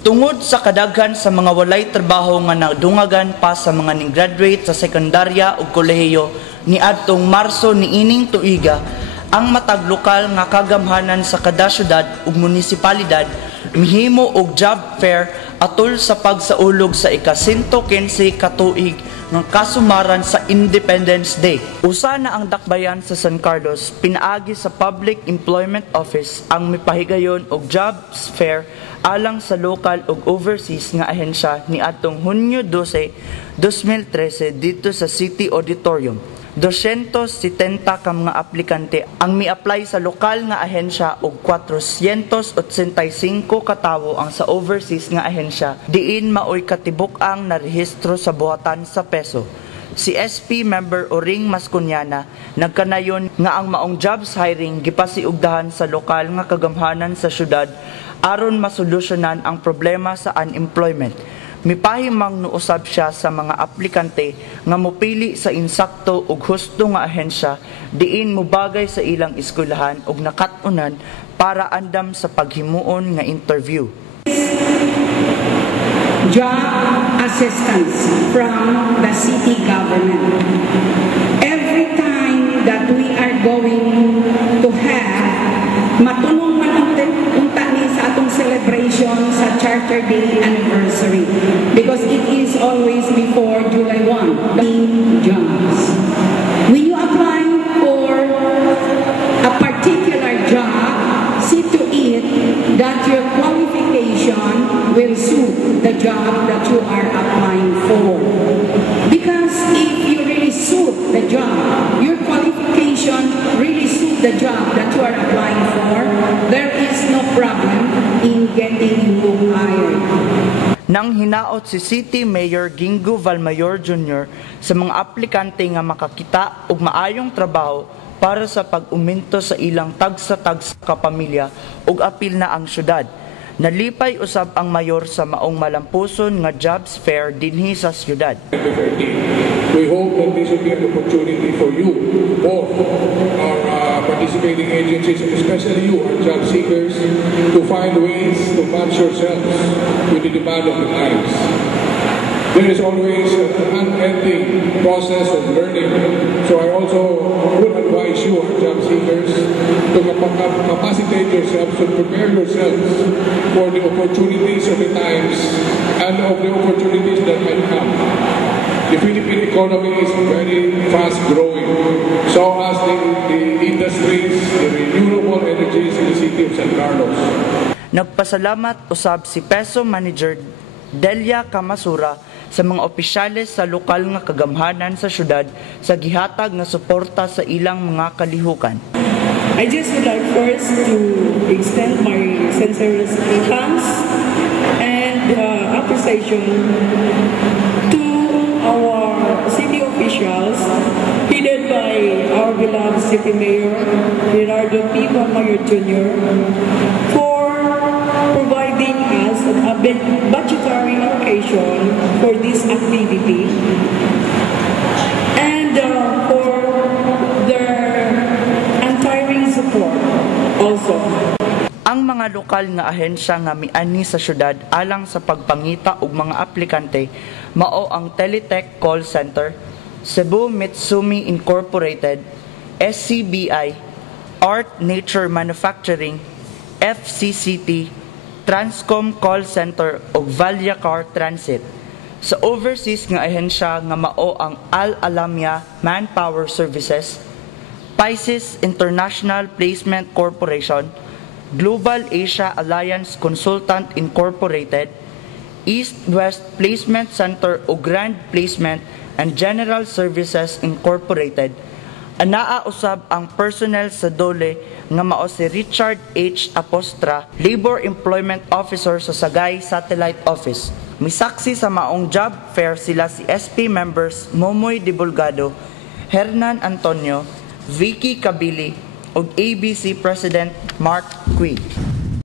Tungod sa kadaghan sa mga walay trabaho nga nadungagan pa sa mga ning-graduate sa sekundarya ug kolehiyo niadtong Marso niining tuiga, ang matag lokal nga kagamhanan sa kada syudad ug munisipalidad mihimo og job fair atol sa pagsaulog sa ika-115 ka tuig ng kasumaran sa Independence Day. Usa na ang dakbayan sa San Carlos, pinaagi sa Public Employment Office ang mipahigayon og jobs fair alang sa local ug overseas nga ahensya niadtong Hunyo 12, 2013 dito sa City Auditorium. 270 ka mga aplikante ang mi-apply sa lokal nga ahensya ug 485 ka tawo ang sa overseas nga ahensya diin maoy katibuk-ang narehistro sa buhatan sa peso. Si SP member Oring Mascuñana nagkanayon nga ang maong jobs hiring gipasiugdahan sa lokal nga kagamhanan sa syudad aron masolusyonan ang problema sa unemployment. Mipahimang nuusab siya sa mga aplikante nga mopili sa insakto ug husto nga ahensya diin mobagay sa ilang eskwelahan ug nakat-unan para andam sa paghimuon nga interview. Job assistance from the city government. Every time that we are going to have matunong unta ni sa atong celebration sa Charter Day anniversary because it is always before July 1, the jobs. When you apply for a particular job, see to it that your qualification will suit the job that you are applying for. Because if you really suit the job, your qualification really suit the job that you are applying for, there is no problem in getting you hired. Nang hinaot si City Mayor Gingo Valmayor Jr. sa mga aplikante nga makakita og maayong trabaho para sa pag-uminto sa ilang tagsa-tagsa ka pamilya ug apil na ang syudad. Nalipay usab ang mayor sa maong malampuson nga jobs fair dinhi sa syudad. We hope that this will be an opportunity for you, both our participating agencies, and especially you, our job seekers, to find ways to match yourselves with the demand of the times. There is always an unending process of learning. So I also would advise you, our job seekers, to capacitate yourselves and prepare yourselves for the opportunities of the times and of the opportunities that might come. The Philippine economy is very fast growing. So as the industries, the renewable energies in the city of San Carlos. Nagpasalamat usab si Peso Manager Delia Camasura sa mga opisyales sa lokal nga kagamhanan sa syudad sa gihatag nga suporta sa ilang mga kalihukan. I just would like first to extend my sincerest thanks and appreciation to our city officials headed by our beloved City Mayor Gerardo P. Valmayor Jr. for providing us a budgetary allocation for this activity and for their untiring support also. Ang mga lokal nga ahensya nga miani sa syudad alang sa pagpangita og mga aplikante mao ang Teletech Call Center, Cebu Mitsumi Incorporated, SCBI, Art Nature Manufacturing, FCCT, Transcom Call Center ug Valyacar Transit. Sa overseas nga ahensya nga mao ang Al Alamya Manpower Services, Pisces International Placement Corporation, Global Asia Alliance Consultant Incorporated, East-West Placement Center o Grand Placement and General Services Incorporated. Anaa usab ang personnel sa Dole nga mao si Richard H. Apostra, Labor Employment Officer sa Sagay Satellite Office. Misaksi sa maong job fair sila si SP members Momoy Dibulgado, Hernan Antonio, Vicky Kabili ug ABC President Mark Quig.